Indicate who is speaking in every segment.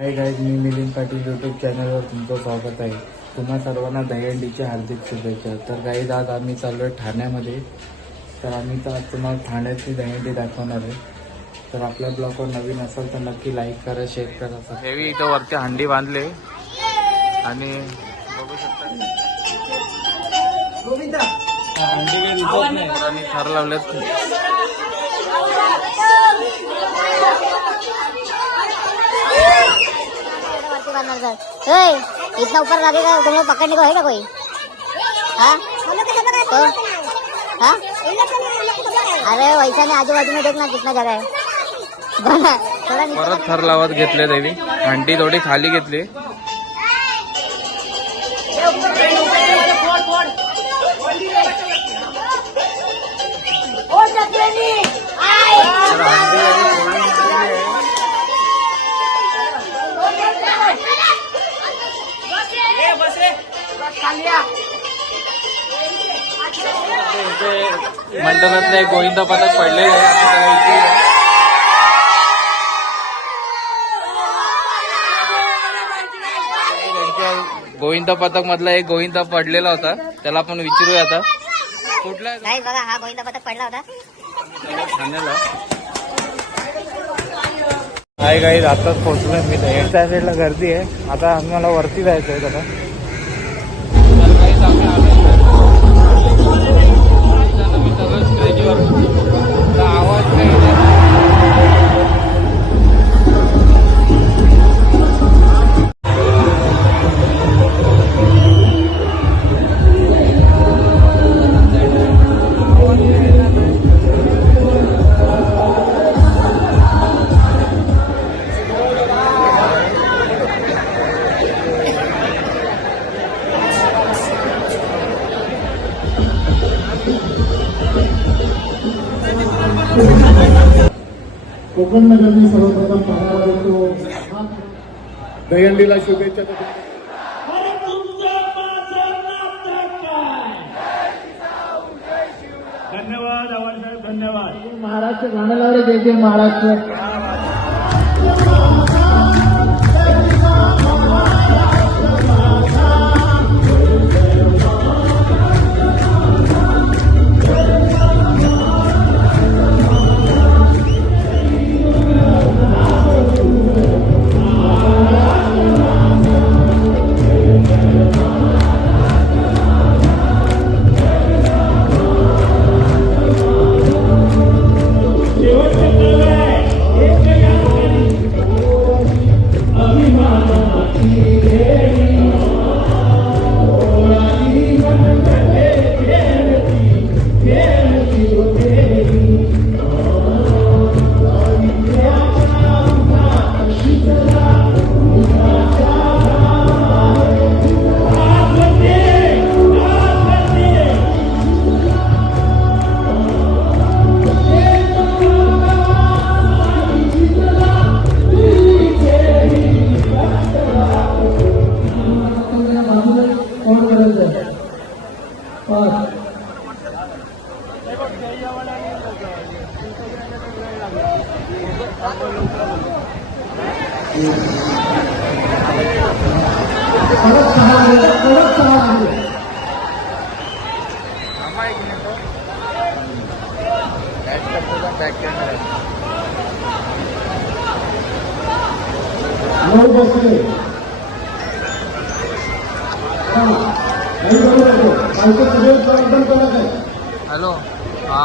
Speaker 1: हाय guys मी Milind Patil YouTube चॅनलवर तुमचं स्वागत आहे. तुम्हा सर्वांना दहीहंडीच्या हार्दिक शुभेच्छा. तर गाईज आज आम्ही चाललो आहे ठाण्यामध्ये. तर आम्ही तर आज तुम्हाला ठाण्याची दहीहंडी दाखवणार आहे. तर आपल्या ब्लॉगवर नवीन असाल तर नक्की लाईक करा शेअर करा. हेवी इथं वरती हंडी बांधले. आणि बघू शकता. हंडी काही दिसत थर लावल्यात
Speaker 2: ए, इतना ऊपर लगेगा तुम लोग पकड़ने को है क्या कोई? हाँ? तो? हाँ? अरे वैसा नहीं आजू बाजू में देखना कितना जगह है. बना थोड़ा नीचे
Speaker 1: परत थर लावत घेतले देवी. हंडी थोडी खाली घेतली तर हंडी आणि फोडून घेतलेली आहे. इथे मंडळातलं एक गोविंदा पदक पडलेलं आहे आता त्याला विचारूया. त्यांच्या गोविंदा पथक मधला एक गोविंदा पडलेला होता. त्याला आपण विचारूया आता. कुठला? आहे
Speaker 2: नाही बघा हा गोविंदा पथक पडला होता.
Speaker 1: हाय काही आताच पोहोचलोय मी. त्या साईडला गर्दी आहे. आता आम्हाला वरती जायचं आहे आता आवाज
Speaker 3: कोकण नगरने सर्वप्रथम पाहायला देतो दहीहंडीला शुभेच्छा देतो.
Speaker 4: धन्यवाद आवाज धन्यवाद.
Speaker 3: महाराष्ट्र गाणं लावले जय जय महाराष्ट्र.
Speaker 1: हॅलो हा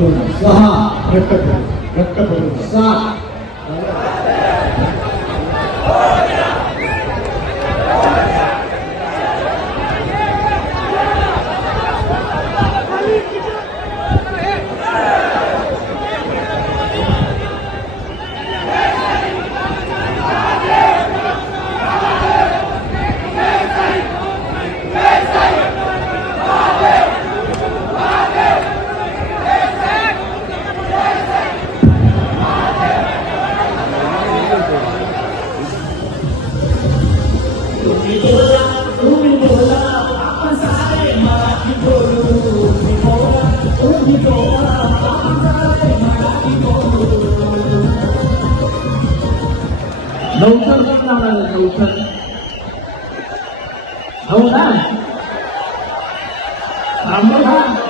Speaker 3: सहा घट्ट सात. लवकर करणार आहे लवकर हो ना थांबू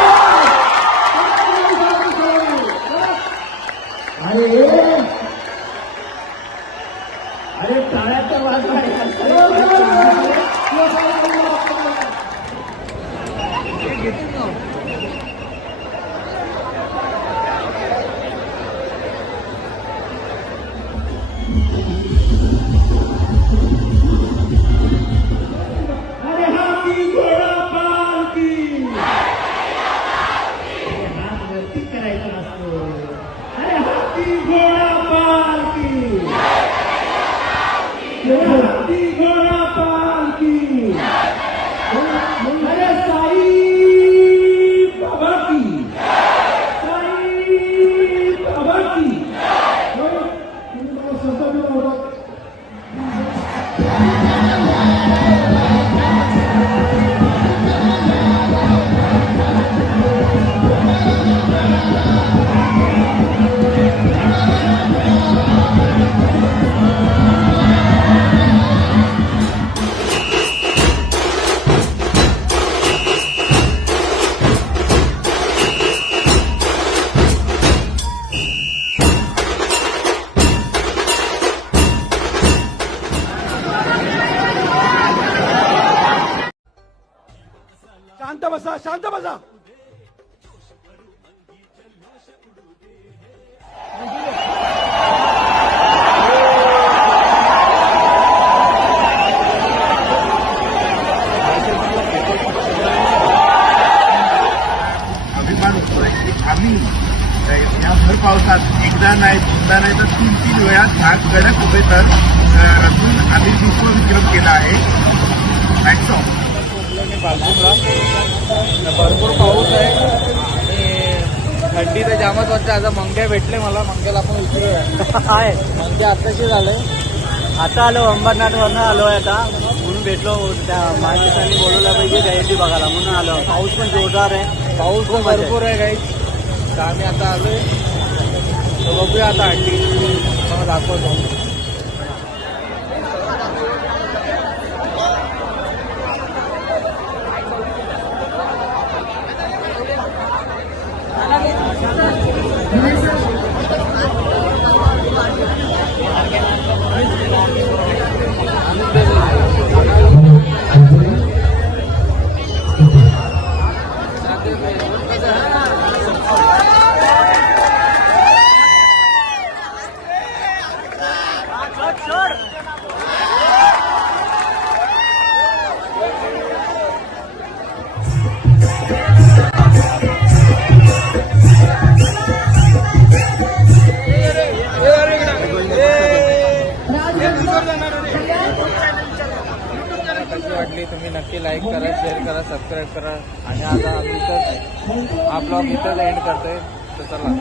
Speaker 3: शांत बसा शांत बसा
Speaker 5: अभिमान होतोय की आम्ही या भर पावसात एकदा नाही दोनदा नाही तर तीन तीन वेळा झाड कडक उभे तर अ, आम्ही विश्व विक्रम केला आहे Off.
Speaker 1: भरपूर पाऊस आहे. आणि थंडी तर जामच वाटते. आता मंग्या भेटले मला. मंग्याला आपण विचारूया
Speaker 6: आहे.
Speaker 1: मंग्या आताशी झाले.
Speaker 6: आता आलो अंबरनाथ वरनं आलोय आता. म्हणून भेटलो त्या माणसांनी बोलवलं पाहिजे जयंती बघायला. म्हणून आलो. पाऊस पण जोरदार आहे.
Speaker 1: पाऊस पण
Speaker 6: आहे.
Speaker 1: भरपूर आहे काही तर आम्ही आता आलोय. तर बघूया आता हंडी मला दाखवतो. सबस्क्राईब करा. आणि आता आम्ही इथं ब्लॉग इथंच एंड करतोय. तर चला.